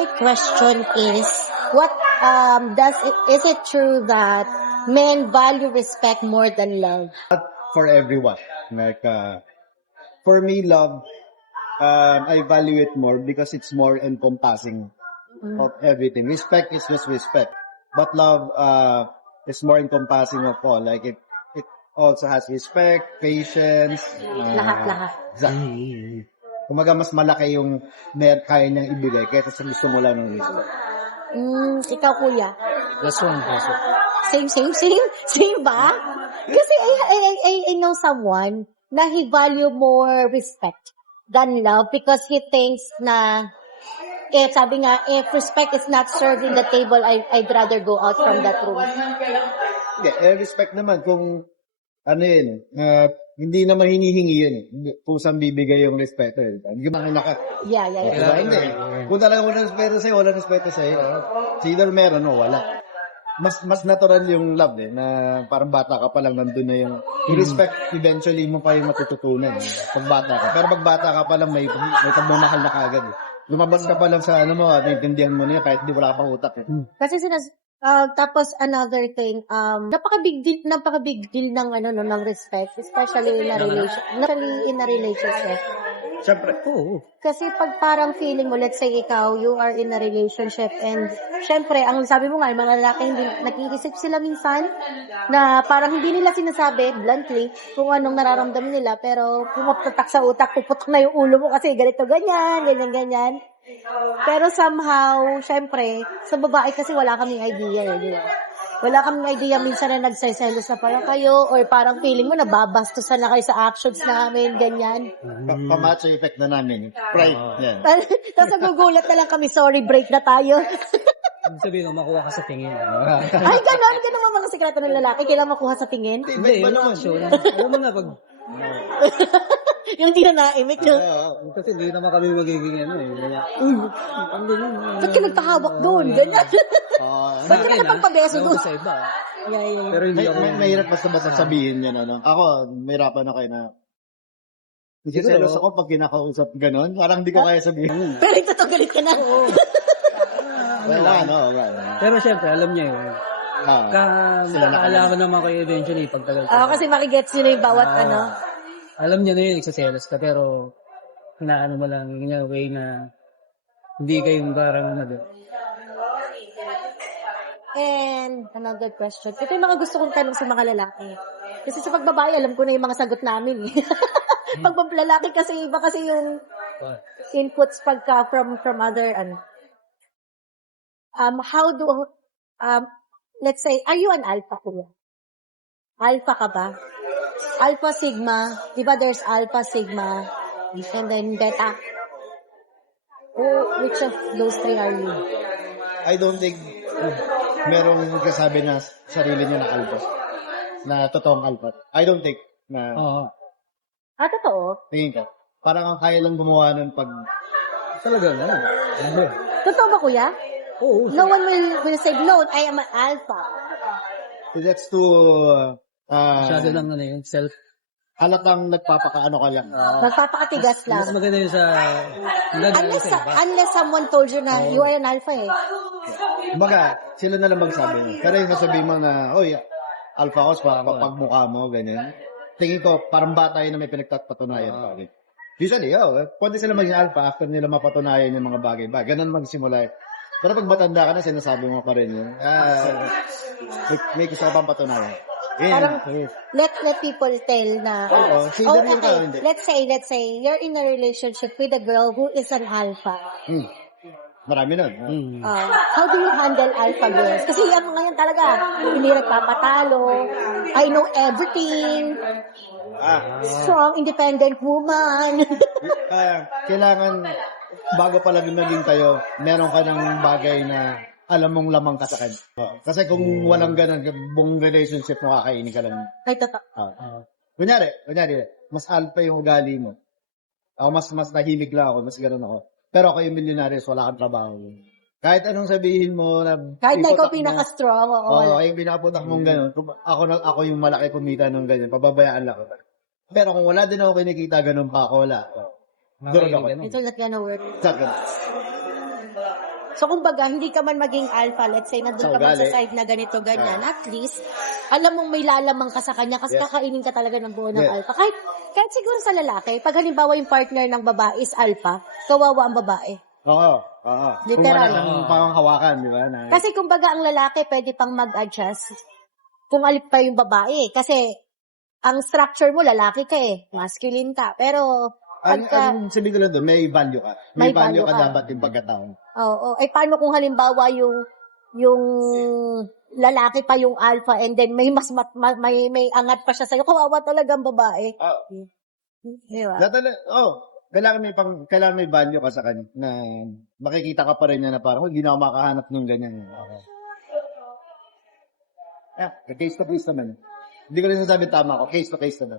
my question is, what is it true that men value respect more than love? For everyone. Like, for me, love, I value it more because it's more encompassing of everything. Respect is just respect. But love, is more encompassing of all. Like, it also has respect, patience, Lahat-lahat. exactly. Kumaga, mas malaki yung kaya niyang ibigay kaysa sa gusto mo lang ng respect. Ikaw, kuya. That's one also. Same ba? Kasi I know someone na he value more respect than love because he thinks na, sabi nga, if respect is not served in the table, I'd rather go out from that room. Yeah, respect naman kung ano yun, hindi naman hinihingi yun. Kung saan bibigay yung respeto. Hindi ka makinaka. Yeah. Diba? Hindi. Kung talaga walang respeto sa'yo, walang respeto sa'yo. Either meron o wala. Mas natural yung love na parang bata ka pa lang nandun na yung respect, eventually mo pa yung matututunan pag bata ka. Pero pag bata ka pa lang may pagmamahal na kagad. Lumabas ka pa lang sa naiintindihan mo niya kahit di wala ka pang utak. Kasi tapos another thing, napaka-big deal ng ng respect, especially in a relationship. Siyempre. Kasi pag parang feeling mo, let's say ikaw, you are in a relationship and syempre, ang sabi mo nga, mga lalaki hindi nag-iisip sila minsan na parang hindi nila sinasabi bluntly kung anong nararamdaman nila, pero pumaptatak sa utak, puputok na yung ulo mo kasi ganito, ganyan. Pero somehow, syempre, sa babae kasi wala kaming idea di ba? Wala kaming idea minsan na nagseselos na parang kayo or parang feeling mo nababastusan na kayo sa actions namin, ganyan. Pamacho effect na namin. Pride. Yan. Tapos nagugulat na lang kami, sorry, break na tayo. Ibig sabihin, makuha ka sa tingin. Ay, ganun mga sikreto ng lalaki, kailangan makuha sa tingin. Hindi, yun ang action. Alam mo na pag... Yung di na naimik, no? Kasi hindi naman kami magiging Ba't ka nagpahawak doon? Ganyan. Ba't ka nakapagpabeso doon? Sa iba. Yeah. Pero hindi ako... Mahirap basta sabihin yan, Ako, mahirapan ako na kasi selos ako pag kinakausap ganon. Parang di ko kaya sabihin. Pero ito to, galit ka na. Wala. Pero syempre, alam niya yun. Makakaalaman naman kayo eventually pag tagal. Kasi makigets nyo na yung bawat Alam niya na yun, nagsaselos ka, pero inaano mo lang in a way na hindi kayo parang And another question. Ito yung mga gusto kong tanong sa mga lalaki. Kasi sa pagbabae, alam ko na yung mga sagot namin. Pag lalaki kasi, iba kasi yung inputs pagka from other, let's say, are you an alpha, kuya? Alpha ka ba? Alpha, Sigma. Diba there's Alpha, Sigma, and then Beta? Which of those three are you? I don't think merong nagsasabi na sarili niya na alpha. Na totoong alpha. I don't think na... Totoo? Tingin ka. Parang ang kaya lang gumawa nun pag... Talaga na. Totoo ba, kuya? Oo. No one will say, no, I am an alpha. That's too... Masyado lang yun, self. halatang nagpapakaano ka lang. Magpapakatigas lang. Mas maganda yun sa... Unless someone told you na you are an alpha Kumbaga, sila na lang magsabi. Pero yung sasabihin mo na, oy, alpha ko, pagmukha mo, ganyan. Tingin ko, parang bata yun na may pinagpatunayan pa rin. Usually, pwede sila maging alpha after nila mapatunayan yung mga bagay-bagay. Ganun magsimula. Pero pag matanda ka na, sinasabi mo pa rin yun. May gusto ka pang patunayan. Parang, let people tell na, let's say, you're in a relationship with a girl who is an alpha. Marami nun. How do you handle alpha girls? Kasi yan ngayon talaga, hindi nagpapatalo, I know everything, strong, independent woman. Kailangan, bago pa lang naging kayo, meron ka ng bagay na alam mong lamang ka sa kanya. Kasi kung walang ganun, buong relationship mo, kakainin ka lang. Ay, totoo. Kunyari, mas alpha yung ugali mo. Ako mas nahimig lang ako, mas ganun ako. Pero ako yung milyonaryo, wala kang trabaho. Kahit anong sabihin mo na... Kahit na ikaw pinaka-strong, Oo, yung pinaputak mong ganun. Ako yung malaki kumita ng ganyan, pababayaan lang ako. Pero kung wala din ako kinikita, ganun pa ako, wala. Durog ako. It's not gonna work. Exactly. So, kumbaga, hindi ka man maging alpha, let's say, nandun Sa ka man sa ugali. side na ganito, ganyan, at least, alam mong may lalamang ka sa kanya kasi Yes. kakainin ka talaga ng buo ng Yes. alpha. Kahit siguro sa lalaki, pag halimbawa yung partner ng babae is alpha, kawawa ang babae. Oo. Oo. Literal. Kung wala kang parang hawakan, di ba? Na, Kasi kumbaga, ang lalaki pwede pang mag-adjust kung alip pa yung babae. Kasi, ang structure mo, lalaki ka eh. Masculine ka. Pero, pagka... ang sabihin ko lang doon, may value ka. May May value value ka ka. dapat yung pagkatao. Oo. Eh, paano kung halimbawa yung lalaki pa yung alpha and then may may angat pa siya sa'yo, kawawa talaga ang babae. Di ba? Kailangan may value ka sa kanya na makikita ka pa rin niya na parang hindi na ako makahanap ng ganyan. Okay. Case to case naman. Hindi ko rin sasabihin tama ako. Case to case naman.